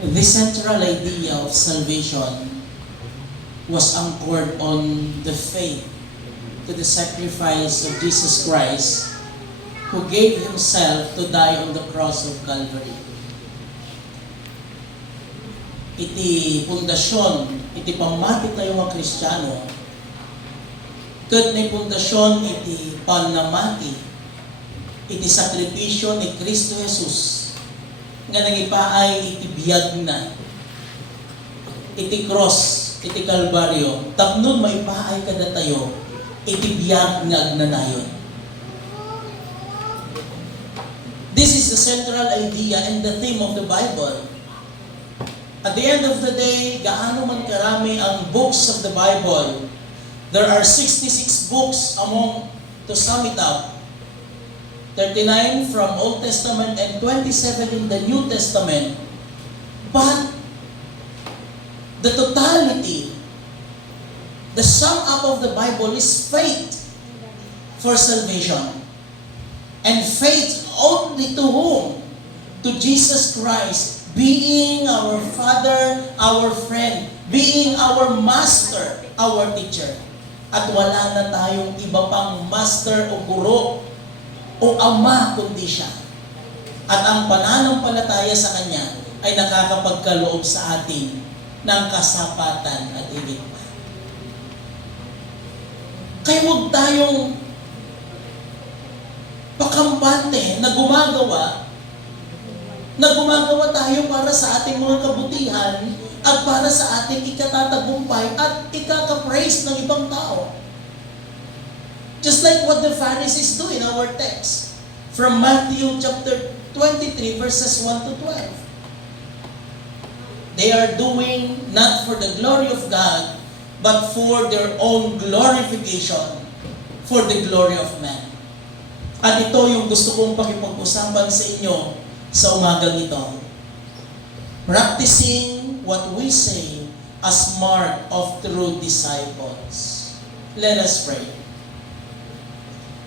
The central idea of salvation was anchored on the faith to the sacrifice of Jesus Christ, who gave Himself to die on the cross of Calvary. Iti pundasyon, iti pamati tayo mga Kristiyano, ket ni pundasyon iti panamati, iti sakripisyo ni Kristo Jesus, nga nangipaay iti biyag na, iti cross, iti kalbaryo, tapnon maipaay kada tayo, iti biyag nga agnanayon. This is the central idea and the theme of the Bible. At the end of the day, gaano man karami ang books of the Bible, there are 66 books among, to sum it up, 39 from Old Testament and 27 in the New Testament. But the totality, the sum up of the Bible is faith for salvation. And faith only to whom? To Jesus Christ, being our Father, our friend, being our Master, our teacher. At wala na tayong iba pang master o guro o ama kundi siya. At ang pananampalataya sa Kanya ay nakakapagkaloob sa atin ng kasapatan at higit pa. Kaya huwag tayong pakambante na gumagawa tayo para sa ating mga kabutihan at para sa ating ikatatagumpay at ikaka-praise ng ibang tao. Just like what the Pharisees do in our text from Matthew chapter 23 verses 1 to 12. They are doing not for the glory of God, but for their own glorification, for the glory of man. At ito yung gusto kong pakipag-usapan sa inyo sa umagang ito. Practicing what we say as mark of true disciples. Let us pray.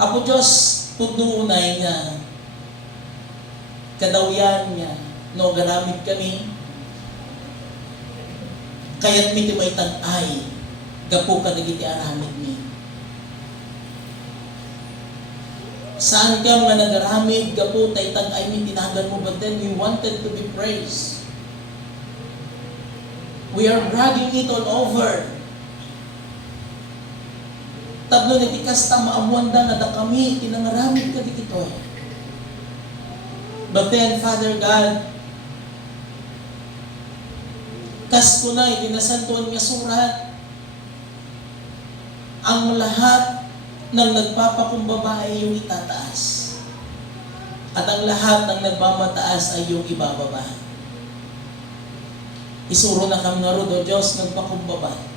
Apo Diyos, tudunay nga, kadawyan nga, no garamid kami, kaya't miti may tanay, gapo ka nagiti aramid mi. Saan ka nga nagaramid, gapo tay tanay mi tinagan mo, but then we wanted to be praised. We are bragging it all over. Tablo ni tikasta maamuanda nga da kami, tinangaramid ka di kito. But then, Father God, kas ko na itinasantuan nga surat, ang lahat ng nagpapakumbaba ay yung itataas. At ang lahat ng nagmamataas ay yung ibababa. Isuro na kami nga ro, Diyos, nagpakumbaba.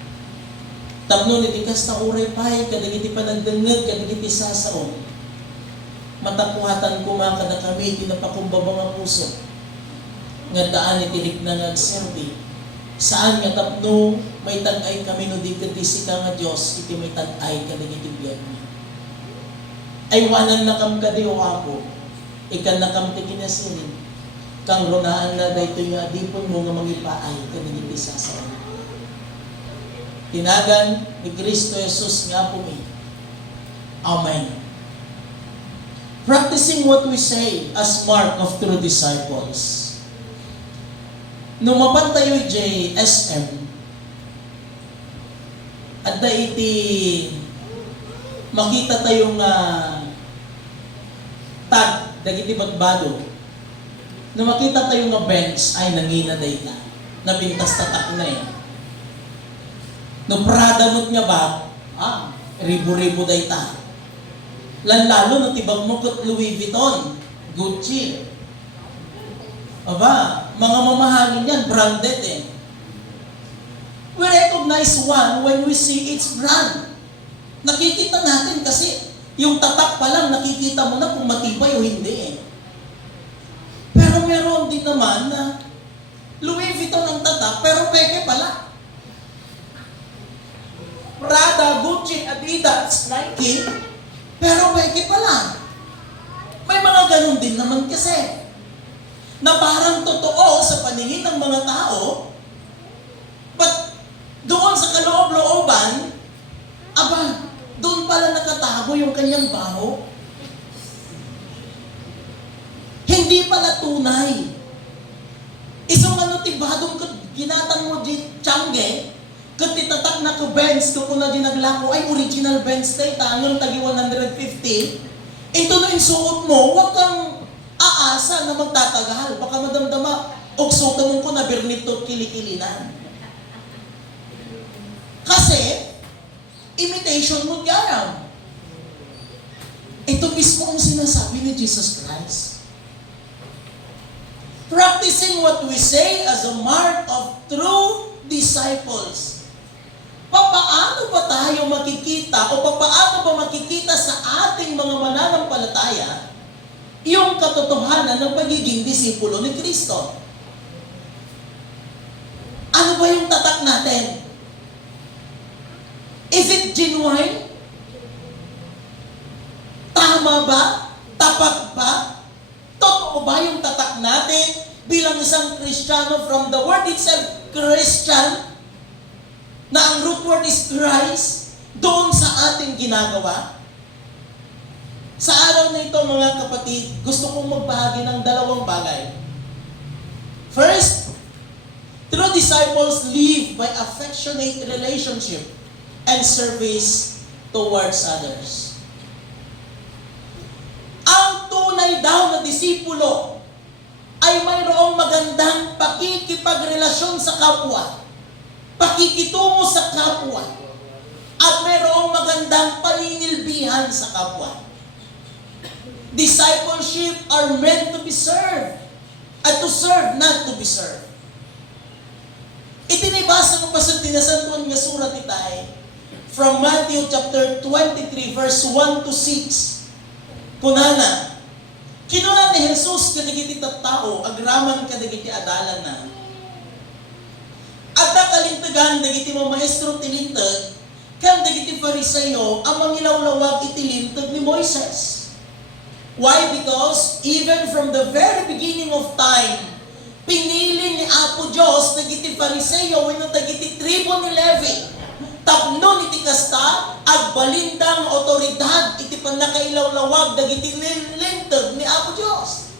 Tapno ni tikas na uray pay, kadagiti panagdangag, kadagiti sasaon. Matapuhatan ko mga kada kami, tinapakumbaba nga puso. Nga daan itirik na nagserbi. Saan nga tapno, may tag-ay kami no di kadisi ka nga Diyos, iti may tag-ay kadagiti biyag niya. Ay wanan na kam kadi o ako, ikan na kam tikinasirin. Kang runaan na dahito nga adipon mo nga mangipaay kadagiti sasaon. Tinagan ni Kristo Jesus nga po mi. Amen. Practicing what we say as mark of true disciples. Numapan tayo JSM at da iti makita tayong tag dagiti bagbado. Nung makita tayong bench ay nangina dayta. Napintas tatak na eh. No Prada mo't nga ba, ribo-ribo dayta. Lalo no tibag mo kat Louis Vuitton, Gucci. Aba, mga mamahalin yan, branded eh. We recognize one when we see its brand. Nakikita natin kasi yung tatak pa lang, nakikita mo na kung matibay o hindi eh. Pero meron din naman na Louis Vuitton ang tatak, pero peke pala. Prada, Gucci, Adidas, Nike, pero peke pala. May mga ganun din naman kasi na parang totoo sa paningin ng mga tao, but doon sa kaloob-looban, aba, doon pala nakatago yung kanyang baho. Hindi pala tunay. Isang tibadong ginatang mo di tiyangge, titatak na ko Benz, kung na di naglako, ay original Benz tayo, tanong tagi 150, ito na yung suot mo, huwag kang aasa na magtatagal. Baka madamdama, uksutan mo ko na bernito kilikilinan. Kasi, imitation mo garam. Ito mismo ang sinasabi ni Jesus Christ. Practicing what we say as a mark of true disciples. Papaano ba tayo makikita o papaano ba makikita sa ating mga mananampalataya yung katotohanan ng pagiging disipulo ni Kristo? Ano ba yung tatak natin? Is it genuine? Tama ba? Tapat ba? Totoo ba yung tatak natin bilang isang Kristiyano from the word itself, Christian, na ang root word is Christ, doon sa ating ginagawa? Sa araw na ito, mga kapatid, gusto kong magbahagi ng dalawang bagay. First, true disciples live by affectionate relationship and service towards others. Ang tunay daw na disipulo ay mayroong magandang pakikipagrelasyon sa kapwa, pakikitungo sa kapwa, at mayroong magandang paninilbihan sa kapwa. Discipleship are meant to be served, at to serve, not to be served. Itinibasa ko pa sa tinasantuan nga surat itay from Matthew chapter 23 verse 1 to 6. Kunana, kinuha ni Jesus kadagiti tattao, agraman kadagiti adalan na. At nakalintagan dagiti mga maestro tilintag, kan dagiti Farisayo, ang mangilawlawag itilintag ni Moises. Why? Because even from the very beginning of time, pinili ni Apo Diyos dagiti Farisayo wenno dagiti tribo ni Levi. Tapno iti kasta agbalindang otoridad iti panakailawlawag dagiti lintag ni Apo Dios.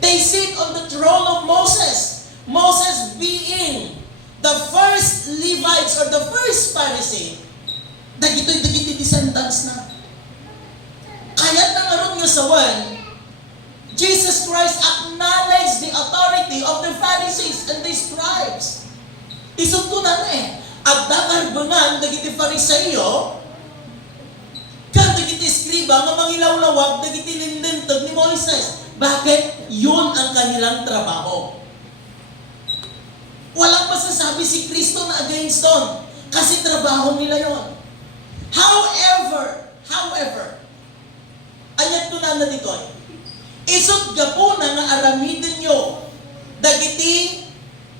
They sit on the throne of Moses. Moses being the first Levites or the first Pharisee. Dagiti descendants na. Kaya't nangaroon nga sa one, Jesus Christ acknowledged the authority of the Pharisees and the scribes. Isuntunan na at dakarbangan dagiti Farisayo kan dagiti eskriba nga mangilawlawag dagiti lindentag ni Moises. Bakit? Yun ang kanilang trabaho. Walang masasabi si Kristo na against doon kasi trabaho nila yon. However, ayat ko na dito, isot gapuna nga aramidin nyo dagiti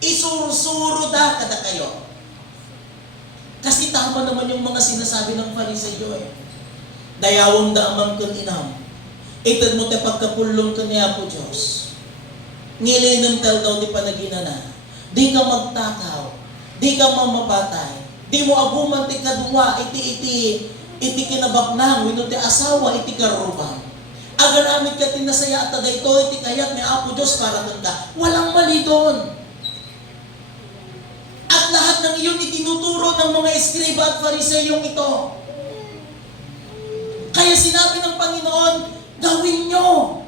isursuro da kada kayo. Kasi tama naman yung mga sinasabi ng Farisayo Dayawon da amang kun inam. Itad mo te pagkapulong ka niya po Diyos. Ngilinom tel daw di panaginana. Di ka magtakaw. Di ka mamapatay. Di mo aguman ti kadwa iti kinabaknang wino ti asawa iti karubang. Agaramid ka tinasaya at ito iti kayat ni Apo Diyos para kanta. Walang mali doon. At lahat ng iyon itinuturo ng mga eskriba at fariseyong ito. Kaya sinabi ng Panginoon, gawin nyo,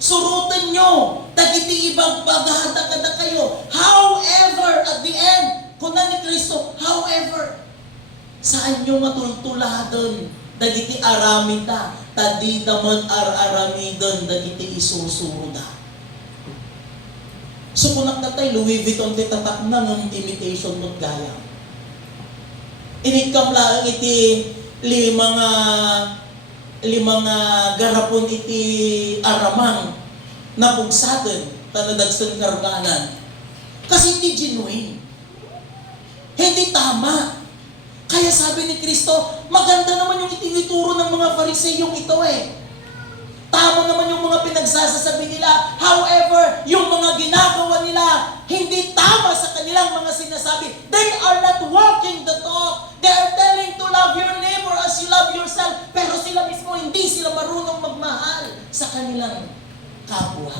surutan nyo, dagiti ibang paghahanda kada kayo. However, at the end, kunan ni Kristo, however, saan nyo matultuladan, dagiti aramida, tadi damag aramidon, dagiti isusuruda. So kung nakatay, Louis Vuitton ti tatak na ng imitation mo't gaya. Inikam lang iti limang garapon iti aramang na pugsaten tanadagsan karganan. Kasi hindi genuine. Hindi tama. Kaya sabi ni Kristo, maganda naman yung itinuturo ng mga Fariseyong ito Tama naman yung mga pinagsasasabi nila. However, yung mga ginagawa nila nagsasabi, they are not walking the talk. They are telling to love your neighbor as you love yourself. Pero sila mismo, hindi sila marunong magmahal sa kanilang kapwa.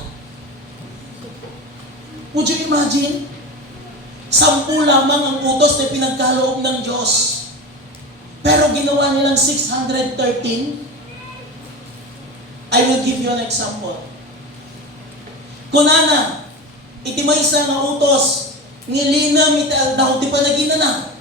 Would you imagine? 10 lamang ang utos na pinagkaloob ng Diyos. Pero ginawa nilang 613. I will give you an example. Kunana, iti maysa nga utos, ngilina mita daw ti panaginana.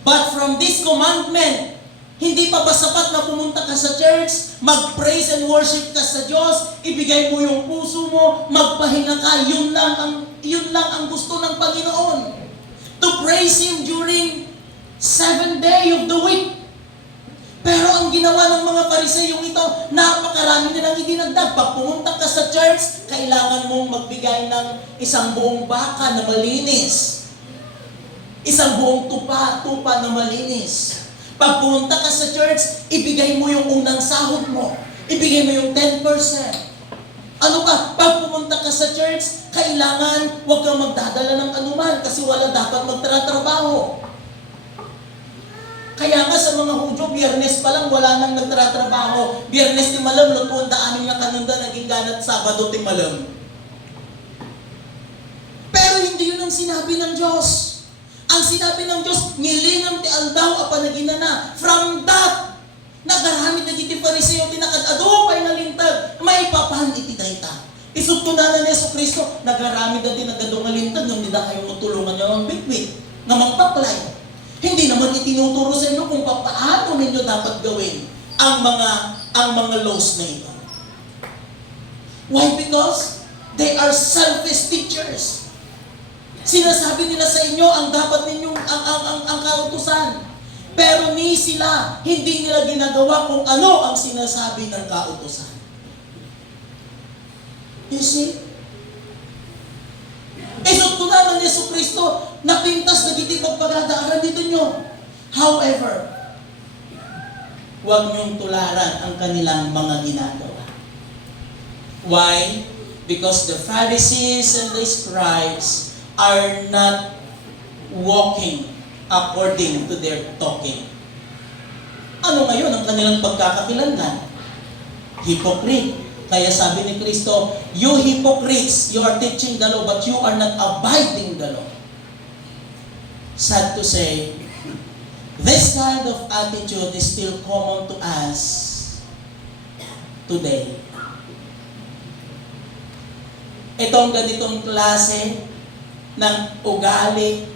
But from this commandment, hindi pa ba sapat na pumunta ka sa church, mag-praise and worship ka sa Diyos, ibigay mo yung puso mo, magpahinga ka, yun lang ang gusto ng Panginoon. To praise Him during 7 day of the week. Pero ang ginawa ng mga Pariseyong ito, napakarami nilang idinagdag. Pag pumunta ka sa church, kailangan mong magbigay ng isang buong baka na malinis. Isang buong tupa na malinis. Pag pumunta ka sa church, ibigay mo yung unang sahod mo. Ibigay mo yung 10%. Ano pa? Pag pumunta ka sa church, kailangan huwag kang magdadala ng anuman kasi wala dapat magtratrabaho. Kaya nga sa mga Hudyo, Biyernes pa lang wala nang nagtratrabaho. Biyernes ti malam, lutuan daanin nga kanunda, naging ganat Sabado ti malam. Pero hindi yun ang sinabi ng Diyos. Ang sinabi ng Diyos, ngilinam ti aldaw apa naginana. From that, nagaramid na iti Pariseo, tinakad-ado pa'y nalintag, may papahan iti dayta. Isugtunanan ni Jesucristo, nagaramid na tinagado nga lintag, nang nila kayo matulungan niyo ang bitbit, na magpaplay. Hindi naman itinuturo sa inyo kung paano ninyo dapat gawin ang mga laws na ito. Why? Because they are selfish teachers. Sinasabi nila sa inyo ang dapat ninyong ang kautusan. Pero hindi nila ginagawa kung ano ang sinasabi ng kautusan. You see? Isot ko naman ni Jesucristo, napintas na giti pagpagadaaran dito nyo. However, huwag niyong tularan ang kanilang mga ginagawa. Why? Because the Pharisees and the scribes are not walking according to their talking. Ano ngayon ang kanilang pagkakakilanlan? Hypocrite. Kaya sabi ni Kristo, you hypocrites, you are teaching the law, but you are not abiding the law. Sad to say, this kind of attitude is still common to us today. Itong ganitong klase ng ugali,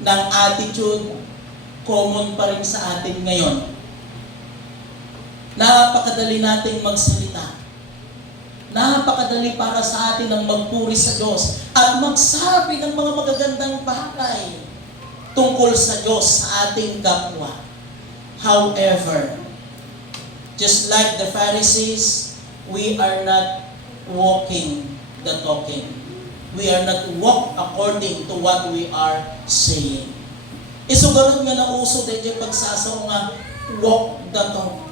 ng attitude, common pa rin sa atin ngayon. Napakadali nating magsalita. Napakadali para sa atin ang magpuri sa Diyos at magsabi ng mga magagandang bagay tungkol sa Diyos sa ating kapwa. However, just like the Pharisees, we are not walking the talking. We are not walk according to what we are saying. Isugarod nga na uso dahil pagsasaw nga, walk the talk.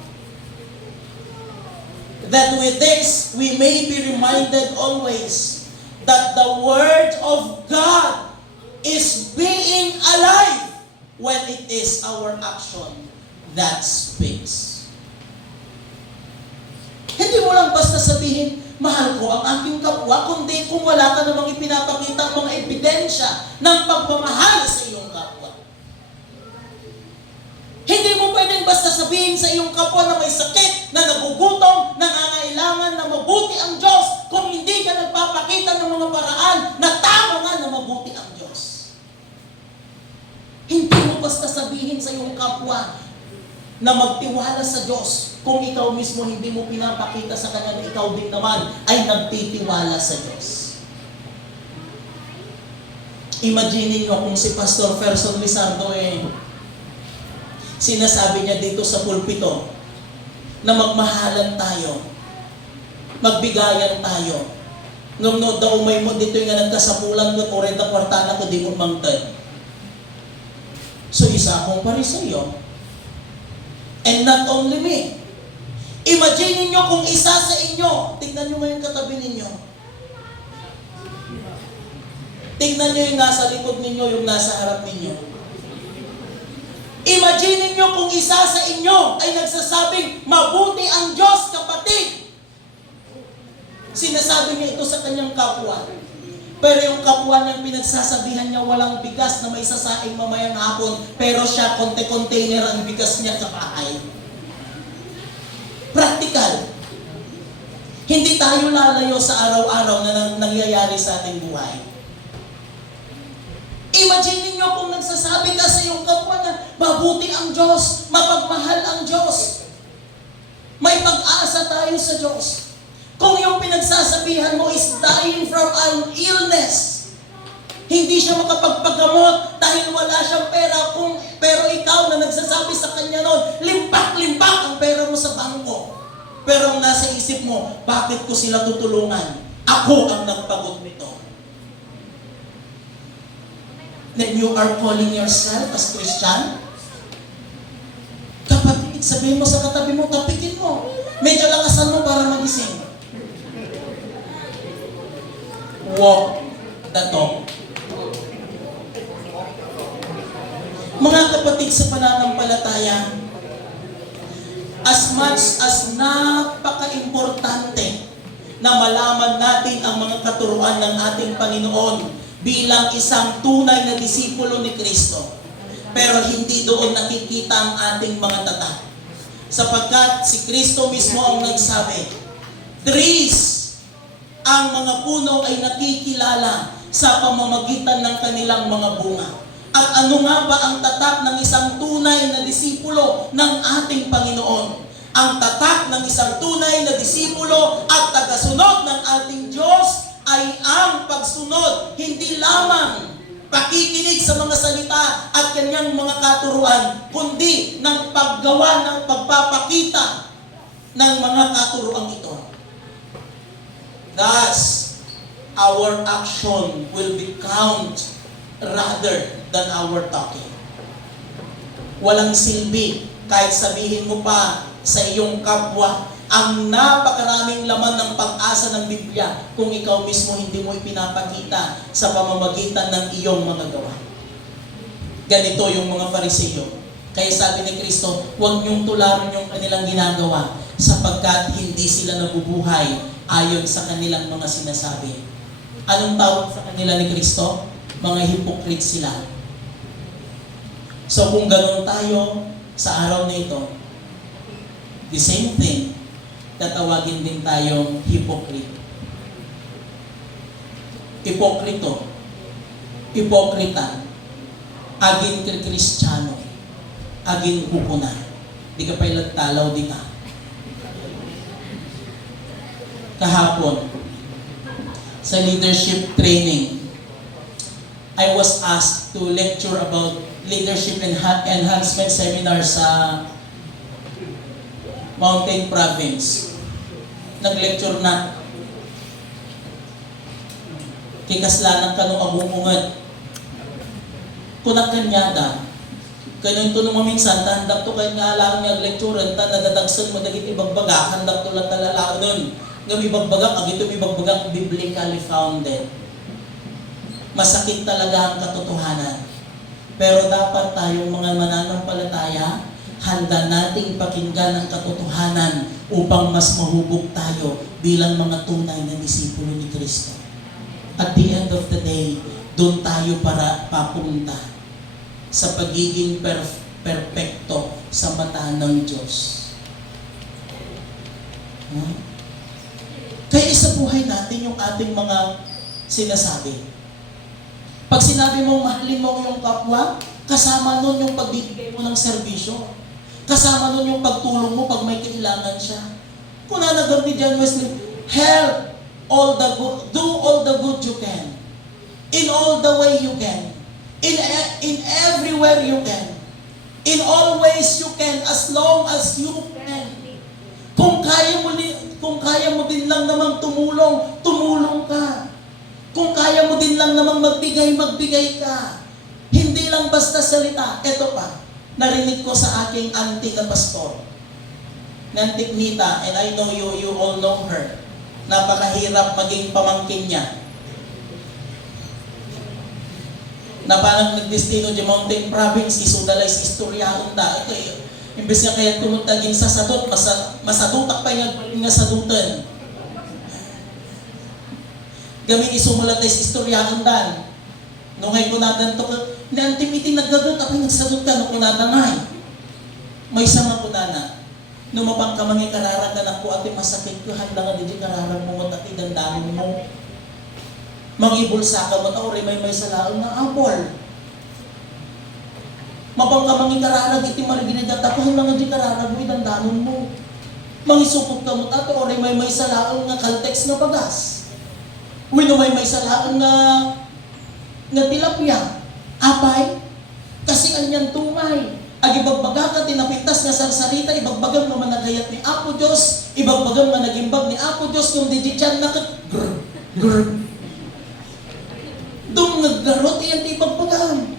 That with this, we may be reminded always that the Word of God is being alive when it is our action that speaks. Hindi mo lang basta sabihin, mahal ko ang aking kapwa, kundi kung wala ka namang ipinapakita ang mga ebidensya ng pagmamahal sa iyong kapwa. Hindi mo pwedeng basta sabihin sa iyong kapwa na may sakit, na nagugutom, nangangailangan na mabuti ang Diyos kung hindi ka nagpapakita ng mga paraan na tama nga na mabuti ang Diyos. Hindi mo basta sabihin sa iyong kapwa na magtiwala sa Diyos kung ikaw mismo hindi mo pinapakita sa Kanya na ikaw din naman ay nagtitiwala sa Diyos. Imagine niyo kung si Pastor Ferson Lizardo sinasabi niya dito sa pulpito na magmahalan tayo, magbigayan tayo. Ngumno daw may mo dito nga nagkasapulan ko, 40 kwartana ko di mo mangtay. So isa akong Pariseo. And not only me. Imagine niyo kung isa sa inyo, tingnan niyo ngayon katabi ninyo. Tingnan nyo yung nasa likod ninyo, yung nasa harap ninyo. Imagine niyo kung isa sa inyo ay nagsasabing, mabuti ang Diyos, kapatid. Sinasabi niya ito sa kanyang kapwa. Pero yung kapwa niyang pinagsasabihan niya walang bigas na may sasaing mamayang hapon, pero siya konte-container ang bigas niya sa bahay. Practical. Hindi tayo lalayo sa araw-araw na nangyayari sa ating buhay. Imagine niyo kung nagsasabi ka sa iyong kapwa na mabuti ang Diyos, mapagmahal ang Diyos. May pag-asa tayo sa Diyos. Kung yung pinagsasabihan mo is dying from an illness, hindi siya makapagpagamot dahil wala siyang pera, pero ikaw na nagsasabi sa kanya noon, limpak-limpak ang pera mo sa bangko. Pero ang nasa isip mo, bakit ko sila tutulungan? Ako ang nagpagod nito. Then you are calling yourself as Christian? Kapatid, sabihin mo sa katabi mo, tapikin mo. Medyo lakasan mo para magising. Walk the talk. Mga kapatid sa pananampalataya, as much as napaka-importante na malaman natin ang mga katuruan ng ating Panginoon bilang isang tunay na disipulo ni Kristo, pero hindi doon nakikita ang ating mga tatak. Sapagkat si Kristo mismo ang nagsabi, trees, ang mga puno ay nakikilala sa pamamagitan ng kanilang mga bunga. At ano nga ba ang tatak ng isang tunay na disipulo ng ating Panginoon? Ang tatak ng isang tunay na disipulo at tagasunod ng ating Diyos ay ang pagsunod, hindi lamang pakikinig sa mga salita at kanyang mga katuruan, kundi ng paggawa ng pagpapakita ng mga katuruan ito. Thus, our action will be count rather than our talking. Walang silbi kahit sabihin mo pa sa iyong kapwa ang napakaraming laman ng pag-asa ng Biblia kung ikaw mismo hindi mo ipinapakita sa pamamagitan ng iyong mga gawa. Ganito yung mga Fariseo. Kaya sabi ni Kristo, huwag niyong tularan yung kanilang ginagawa sapagkat hindi sila nabubuhay ayon sa kanilang mga sinasabi. Anong tawag sa kanila ni Kristo? Mga hypocrite sila. So kung ganun tayo sa araw na ito, the same thing, tatawagin din tayong hypocrite. Hipokrito, hipokrita, agin kristyano, agin kukuna. Di ka pa ilagtalaw, di ka. Kahapon, sa leadership training, I was asked to lecture about leadership enhancement seminar sa Mountain Province. Nag-lecture na. Kikaslanan ka nung abumungan. Kunang kanyada. Ganun ito nung maminsan, tahandak to kanya alang niya lecturean, ta nadadagsan mo dagit ibagbaga, handak to lang talalaan nun. Ngam ibagbaga, kag ito ibagbaga biblically founded. Masakit talaga ang katotohanan. Pero dapat tayong mga mananampalataya, handa nating pakinggan ang katotohanan upang mas mahubog tayo bilang mga tunay na disipulo ni Kristo. At the end of the day, doon tayo para papunta sa pagiging perpekto sa mata ng Diyos. Kaya sa buhay natin yung ating mga sinasabi. Pag sinabi mong mahalin mo yung kapwa, kasama nun yung pagbibigay mo ng serbisyo. Kasama nun yung pagtulong mo pag may kailangan siya. Kung nanagod ni John Wesley, help all the good, do all the good you can. In all the way you can. In everywhere you can. In all ways you can, as long as you can. Kung kaya mo din lang namang tumulong, tumulong ka. Kung kaya mo din lang namang magbigay ka. Hindi lang basta salita. Ito pa, narinig ko sa aking auntie na pastor. Nantik Nita, and I know you all know her. Napakahirap maging pamangkin niya. Na parang nagdestino di Mountain Province, isudalay sa istoryahan da. Ito, imbes nga kaya tumutagin sa sadot, masadutak pa nga sadutan. Gamit isumulat tayo sa istoryahan dan. Nung ay kunadan to, nantimiti nagdadot, apay nagsadot ka, nung kunadan ay. May sama kunana. Nung mapangkamang kararagan ako, ati masakit ko, handa nga di kararag mo, at idandamin mo. Mangibulsa ka mo, ori may salaon na apol. Mapangkamang kararag, iti mariginagat ako, handa nga di kararag mo, idandamin mo. Mangisupot ka mo, tato, ori may salaon nga kaltex na bagas. Wino may salaon nga tilapia. Apay, kasi anyan tumay. Ag ibagbaga ka, tinapitas nga sarsarita, ibagbagam nga managayat ni Apo Diyos, ibagbagam nga nagimbag ni Apo Diyos, yung digityan na grr, grr. Doon naggarot, iyan di ibagbagam.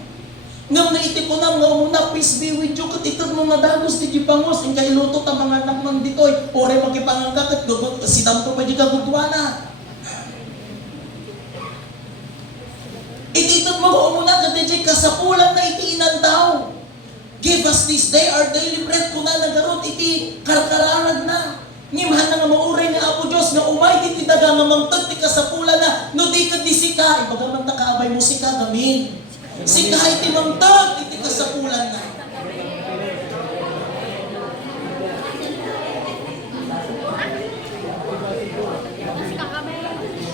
Ngam na iti ko na, nga umuna, peace be with you, kat itod mo nadagos, di pangos, yung kailuto ta mga anak man ditoy, ore magipangangkakat, sidam to pa di kagudwana. Ititod mo umuna, kat di kasapulan na iti inandaw. Give us this day our daily bread kung na nagarot, iti karkararag na. Ngimhan na nga mauray ni Apo Diyos, nga umay iti daga nga mangtag, ti kasapula na, no di ka di sika, ibagamang takaabay mo sika, gamin. Sika iti mangtag, iti kasapulan na.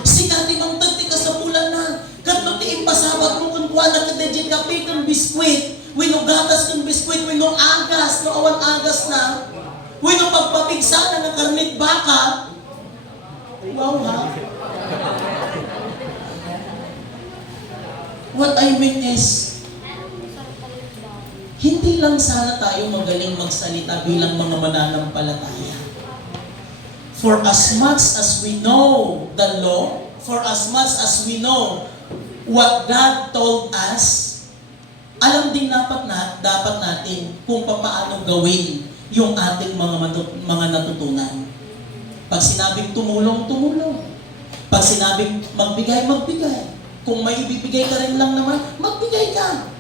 Sika iti mangtag, ti kasapulan na. Katno ti impasabat mo kung kuha na kadejit kape ng biskwit, wino gatas ng biskwit, wino agas, no awan agas na, wino pagpapigsa na ng karnit baka. Wow ha? What I mean is, hindi lang sana tayo magaling magsalita bilang mga mananampalataya. For as much as we know the law, for as much as we know what God told us, alam din dapat natin kung paano gawin yung ating mga natutunan. Pag sinabing tumulong, tumulong. Pag sinabing magbigay, magbigay. Kung may ibibigay ka rin lang naman, magbigay ka.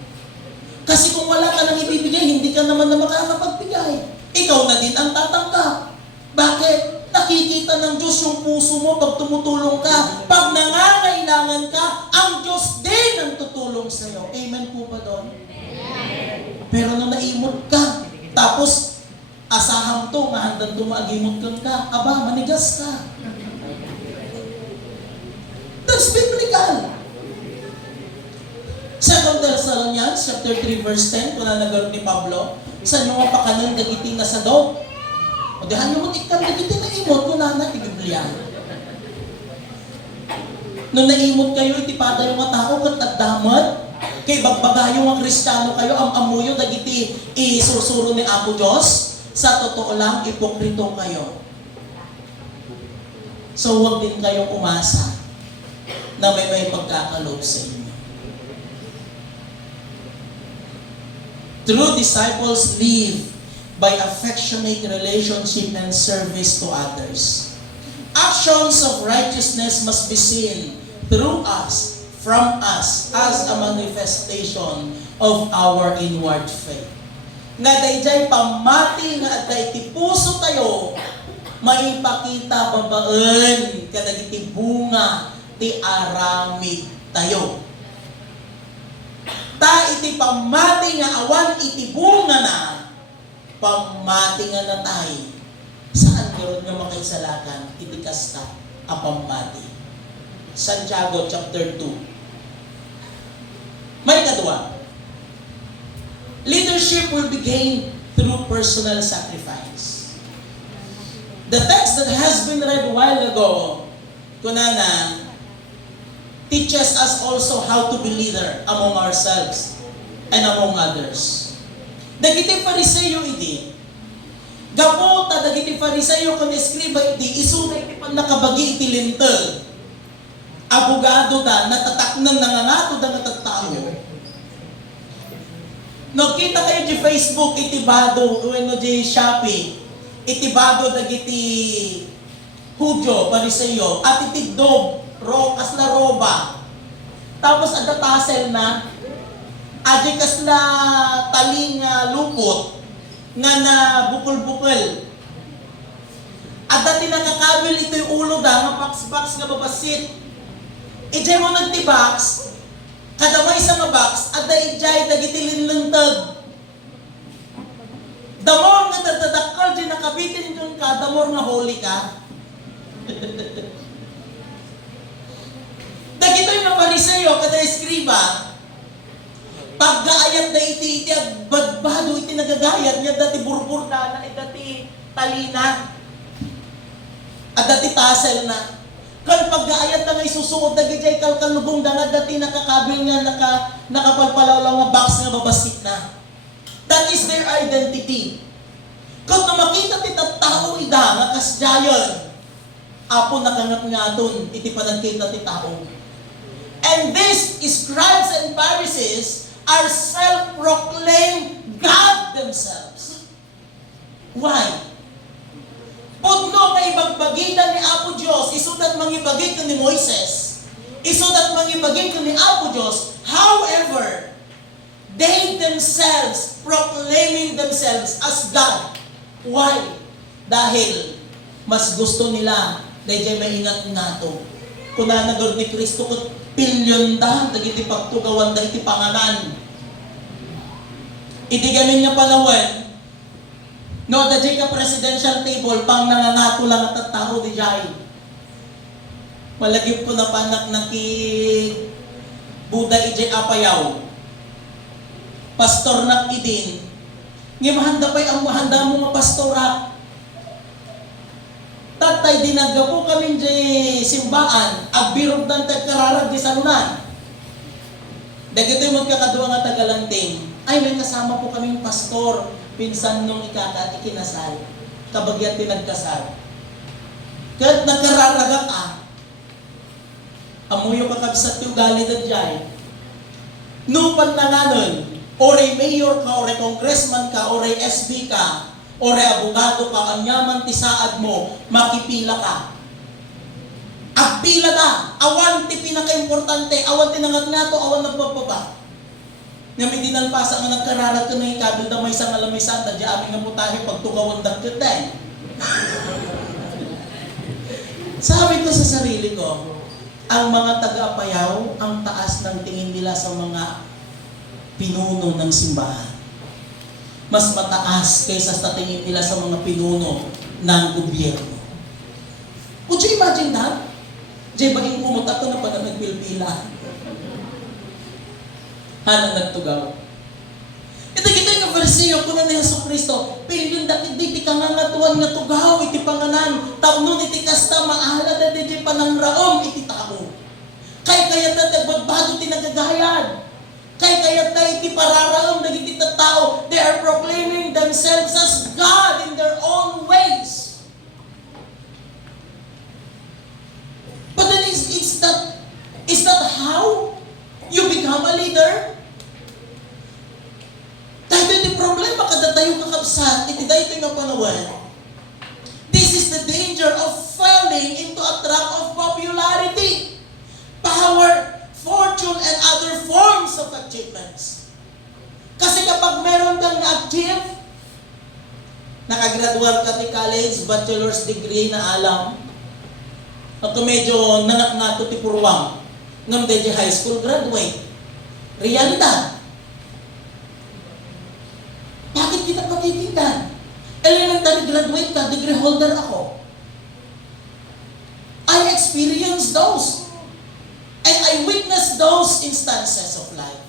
Kasi kung wala ka nang ibibigay, hindi ka naman na makakapagbigay. Ikaw na din ang tatanggap. Bakit? Nakikita ng Diyos yung puso mo pag tumutulong ka. Pag nangangailangan ka, ang Diyos din ang tutulong sa'yo. Amen po ba doon? Amen. Pero nung naimot ka, tapos asaham to, nga handang tumagimot ka, aba, manigas ka. That's biblical. 2 Thessalonians chapter 3 verse 10, kung na nagkaroon ni Pablo, sa nyo mapakanan gagiting na sa dog. O dihan nyo mo tikam gagiting na imot, kung na ti Biblia. Nung naimot kayo, itipada yung mga tao, kat agdamad, kay bagbagayo ang Kristiyano kayo, amuyo, dagiti isursuro ni Apo Diyos, sa totoo lang, ipokrito kayo. So, huwag din kayong umasa na may pagkakalob sa inyo. True disciples live by affectionate relationship and service to others. Actions of righteousness must be seen through us, from us, as a manifestation of our inward faith. Nga dayjay pamati nga at iti puso tayo, maipakita babaan kadagiti bunga ti aramid tayo. Ta iti pamati nga awan iti bunga na, pamati nga natay. Saan karon nga makaisalakan iti kasta a pamati? Santiago chapter 2. May kadua. Leadership will be gained through personal sacrifice. The text that has been read a while ago, kunana, teaches us also how to be leader among ourselves and among others. Dagiti Fariseo idi, gapota dagiti Fariseo kun eskriba idi, isunay ti pan nakabagi iti lintel. Abogado da, natataknan nangangato da natatao. Nakita kayo di Facebook, itibado, uweno di Shopee, itibado dagiti Hudyo, Fariseo, at itigdog, kas na roba. Tapos ada tassel na, Adi kasla taling lupot nga na bukol-bukol. At dati nakakabil ito'y ulo nga box-box nga babasit. Ijay mo nagti-box, kada may isang box, at ijay dagitilin-luntag. Damor nga dadadakal, di nakabitin doon ka, damor nga holy ka. Dagito'y nga pariseyo, kada eskriba, paggaayat na iti at badbado iti nagagayat, niya dati burburda na, dati talina. At dati tassel na. Kan paggaayat na ngay susuot na gijay kalkalubong na nga dati nakakabil nga nakapalpalaw lang nga box nga babasit na. That is their identity. Kung na makita tita tao ida nga kasdayon, apo nakangat nga dun, iti panagkita ti tao. And these scribes and Pharisees are self-proclaimed God themselves. Why? Pudno nga ibagbagitan ni Apo Diyos, isudat mangibagit ko ni Moises, isudat mangibagit ko ni Apo Diyos. However, they themselves, proclaiming themselves as God. Why? Dahil mas gusto nila, dahil may ingat nato. Kung nanagod ni Kristo, kung pilyon da, dagiti pagtugawan, dagiti panganan. Iti gamin nga palawan, no, da ka presidential table, pang nangangato lang at tao di jay. Malagip ko na panak na ki Buda ijay apayaw. Pastor nak idin. Ngimahanda pa'y ang mahanda mo nga pastora. Tatay dinagga po kami jay simbaan, agbirog ng tagkararag di salunan. Dagito'y magkakadwa nga tagalanting. Ay, may kasama po kaming pastor. Pinsan nung ikinasal, kabagyan tinagkasal. Kahit nagkararaga ka, amuyo ka kabsat yung gali na dyan. Nupan na nga nun, ore mayor ka, ore congressman ka, ore SB ka, ore abogado ka, ang yaman tisaad mo, makipila ka. Agpila ka, awan ti pinaka-importante, awan tinangat nga to, awan nagpapaba. Nga may dinalpasa nga nagkararat ko na yung kabil na may isang alamisan, tadya aming nga mutahe pagtugawan dagkit din. Sabi ko sa sarili ko, ang mga taga-apayaw, ang taas ng tingin nila sa mga pinuno ng simbahan. Mas mataas kaysa sa tingin nila sa mga pinuno ng gobyerno. Would you imagine that? Jay, baging kumutak ko na pa na nagpilpila. Hana nagtugaw. Ito yung versiyo ko na ni Yesu Kristo. Pilyon dakit di ka nga ngatuan nga tugaw, iti panganan. Tapnon iti kasta maala da di panangraom, iti tao. Kay kayat na tagbagbago tinagagayad. Kay kayat na iti pararaom na iti tao. They are proclaiming themselves as God in their own ways. But then is that how you become a leader? Dahil ito problema kada tayo kakabsat, iti dahil ito nga panawan. This is the danger of falling into a trap of popularity, power, fortune, and other forms of achievements. Kasi kapag meron kang na-achieve, nakagraduate ka ni college, bachelor's degree na alam, at medyo nanak na ito ti purwang, ngam medyo high school graduate. Realidad. Bakit kita patitindan? Elementary graduate ka, degree holder ako. I experienced those. And I witnessed those instances of life.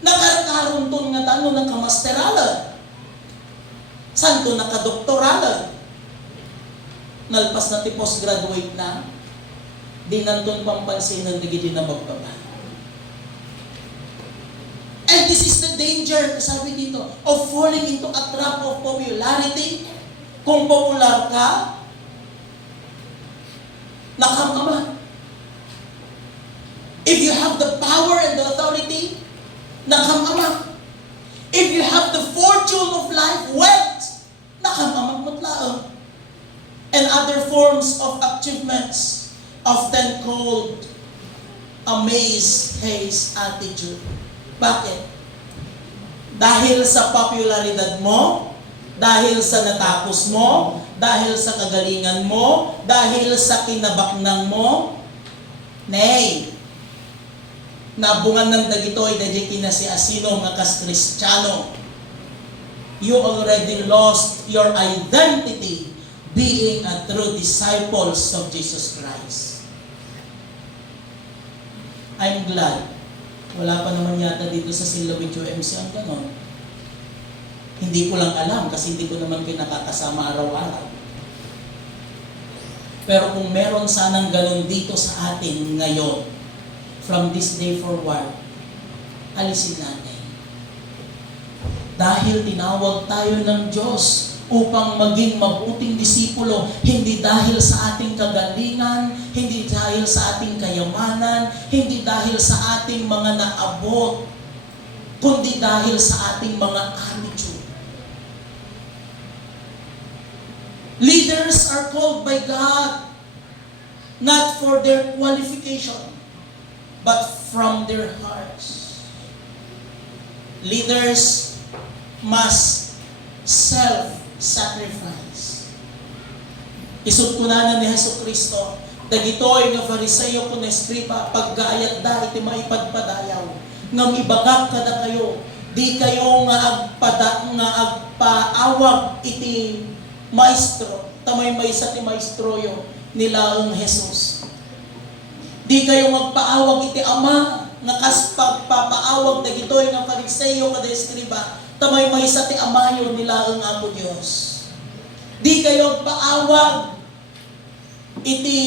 Nakaruntun nga tano nakamasteralan. Santo nakadoktoralan. Nalpas na ti postgraduate na. Di nandun pampansinan, di na magbaba. And this is the danger, sabi dito, of falling into a trap of popularity. Kung popular ka, nakamaman. If you have the power and the authority, nakamaman. If you have the fortune of life, wealth, nakamaman mutlaang. And other forms of achievements, often called amaze, haze, attitude. Bakit? Dahil sa popularidad mo, dahil sa natapos mo, dahil sa kagalingan mo, dahil sa kinabaknang mo, nay, nabungan ng dagitoy, dadya kinasi asino nga kas Kristiyano. You already lost your identity being a true disciples of Jesus Christ. I'm glad. Wala pa naman yata dito sa Silawit UMC ang ganon. Hindi ko lang alam kasi hindi ko naman pinakakasama araw-araw. Pero kung meron sanang ganon dito sa atin ngayon, from this day forward, alisin natin. Dahil tinawag tayo ng Diyos upang maging mabuting disipulo, hindi dahil sa ating kagalingan, hindi dahil sa ating kayamanan, hindi dahil sa ating mga naabot, kundi dahil sa ating mga attitude. Leaders are called by God not for their qualification, but from their hearts. Leaders must self-sacrifice. Isutkunanan ni Jesucristo, dagitoy nga Fariseo kun eskriba, paggaayat da iti maipadpadayaw, ngam ibagak kada kayo, di kayo nga agpaawag iti maestro, tamay maysa ti maestroyo nila ang Jesus. Di kayo magpaawag iti ama, nga kas pagpapaawag dagitoy nga Fariseo kada eskriba, tamay maysa ti amayo nila ang Apo Dios. Di kayo paawag iti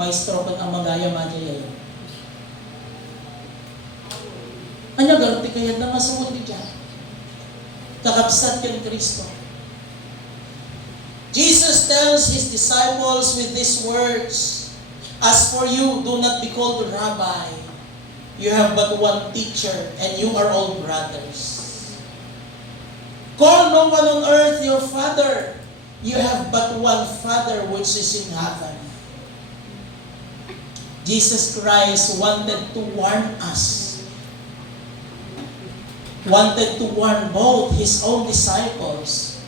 maestro kan amagaya madya. Anya garti kayat na masuod di dyan. Kakapsat kan Kristo. Jesus tells His disciples with these words, "As for you, do not be called Rabbi. You have but one teacher, and you are all brothers. Call no one on earth your father. You have but one Father which is in heaven." Jesus Christ wanted to warn us. Wanted to warn both His own disciples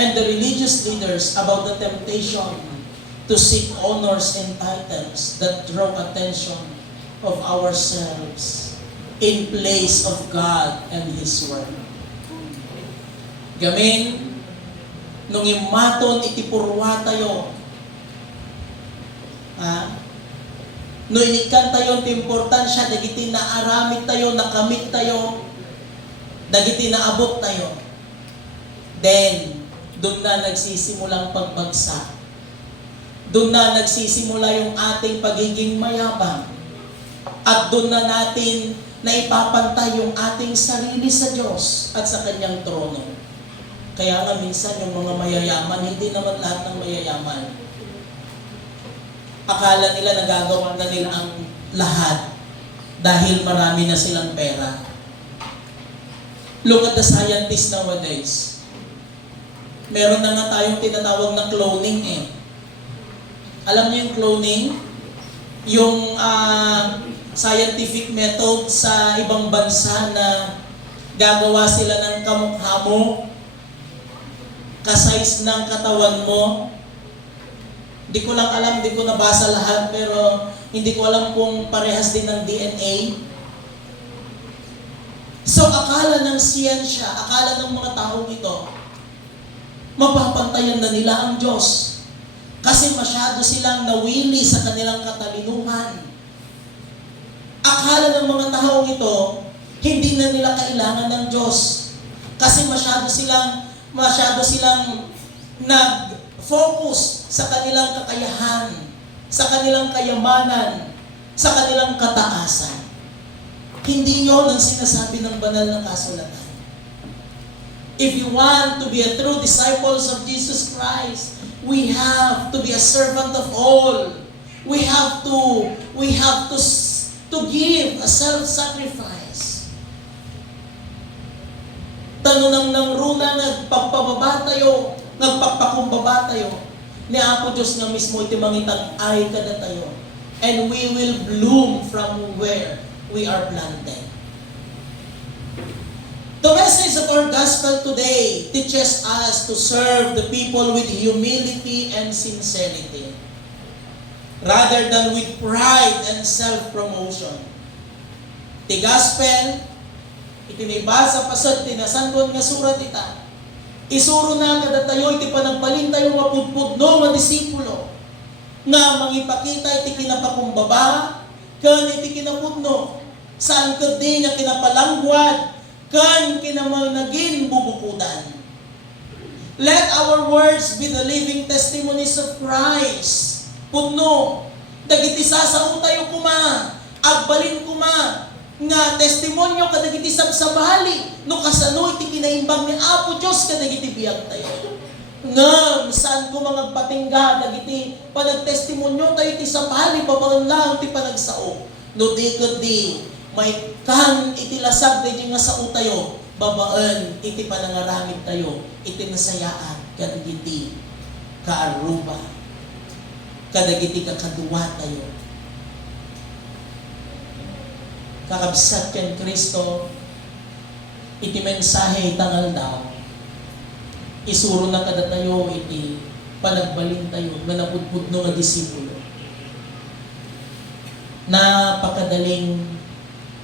and the religious leaders about the temptation to seek honors and titles that draw attention of ourselves in place of God and His Word. Gamin, nung imaton itipurwa tayo, nung inikan tayo ang importansya, dagiti naaramid tayo, nakamit tayo, dagiti naabot tayo, then, doon na nagsisimulang pagbagsak. Doon na nagsisimula yung ating pagiging mayabang. At doon na natin naipapantay yung ating sarili sa Diyos at sa Kanyang trono. Kaya nga minsan yung mga mayayaman, hindi naman lahat ng mayayaman. Akala nila nagagawa na nila ang lahat dahil marami na silang pera. Look at the scientists nowadays. Meron na nga tayong tinatawag na cloning eh. Alam niyo yung cloning? Yung scientific method sa ibang bansa na gagawa sila ng kamukha mo, kasize ng katawan mo. Di ko lang alam, di ko nabasa lahat, pero hindi ko alam kung parehas din ng DNA. So akala ng siyensya, akala ng mga taong ito, mapapantayan na nila ang Diyos. Kasi masyado silang nawili sa kanilang katalinuhan. Akala ng mga taong ito, hindi na nila kailangan ng Diyos. Kasi masyado silang nag-focus sa kanilang kakayahan, sa kanilang kayamanan, sa kanilang kataasan. Hindi yon ang sinasabi ng banal na kasulatan. If you want to be a true disciples of Jesus Christ, we have to be a servant of all. We have to give a self-sacrifice. Tanunang nang runa nagpapababa tayo, nagpapakumbaba tayo, ni Apo Diyos nga mismo iti mangitag ay kada tayo. And we will bloom from where? we are planted. The message of our gospel today teaches us to serve the people with humility and sincerity, rather than with pride and self-promotion. Ti gospel, itinibasa pasad tinasandon nga surat ita. Isuro na kada tayo, iti panagbalin tayo mapudpudno, nga disipulo, nga mangipakita iti kinapakumbaba, kan iti kinapudno, saan kadi nga kinapalangwad, kan kinamanagin bubukudan. Let our words be the living testimonies of Christ. Pudno, dagiti sasaw tayo kuma, agbalin kuma, nga testimonyo kadagiti sabsabali, no kasano iti kinaimbang ni Apo Diyos kadagiti biyag tayo. Ngam, saan ko mga patingga, dagiti panagtestimonyo tayo iti sabali, babaon lang iti panagsao. No di kadi, may kan iti lasag tayo nga sao tayo, babaan iti panangaramid tayo, iti nasayaan, kadagiti kaaruba, kadagiti kakaduwa tayo. Kakabsat ken Kristo, iti mensahe tangal daw, isuro na kada tayo, iti panagbalin tayo, manapudpudno nga disipulo. Napakadaling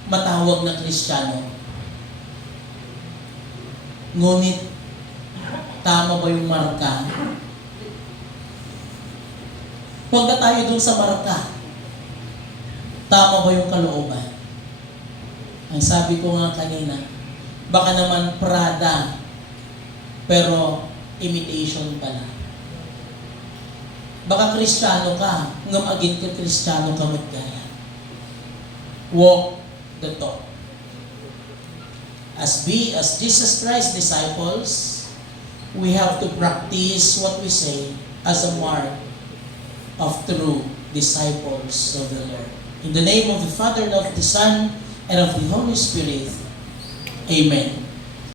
matawag na Kristiyano. Ngunit, tama ba yung marka? Huwag na tayo dun sa marka. Tama ba yung kalooban? Ang sabi ko nga kanina, baka naman Prada, pero imitation pala. Baka Kristiyano ka, ngamagin ka Kristiyano ka magkaya. Walk the talk. As Jesus Christ disciples, we have to practice what we say as a mark of true disciples of the Lord. In the name of the Father, and of the Son, and of the Holy Spirit. Amen.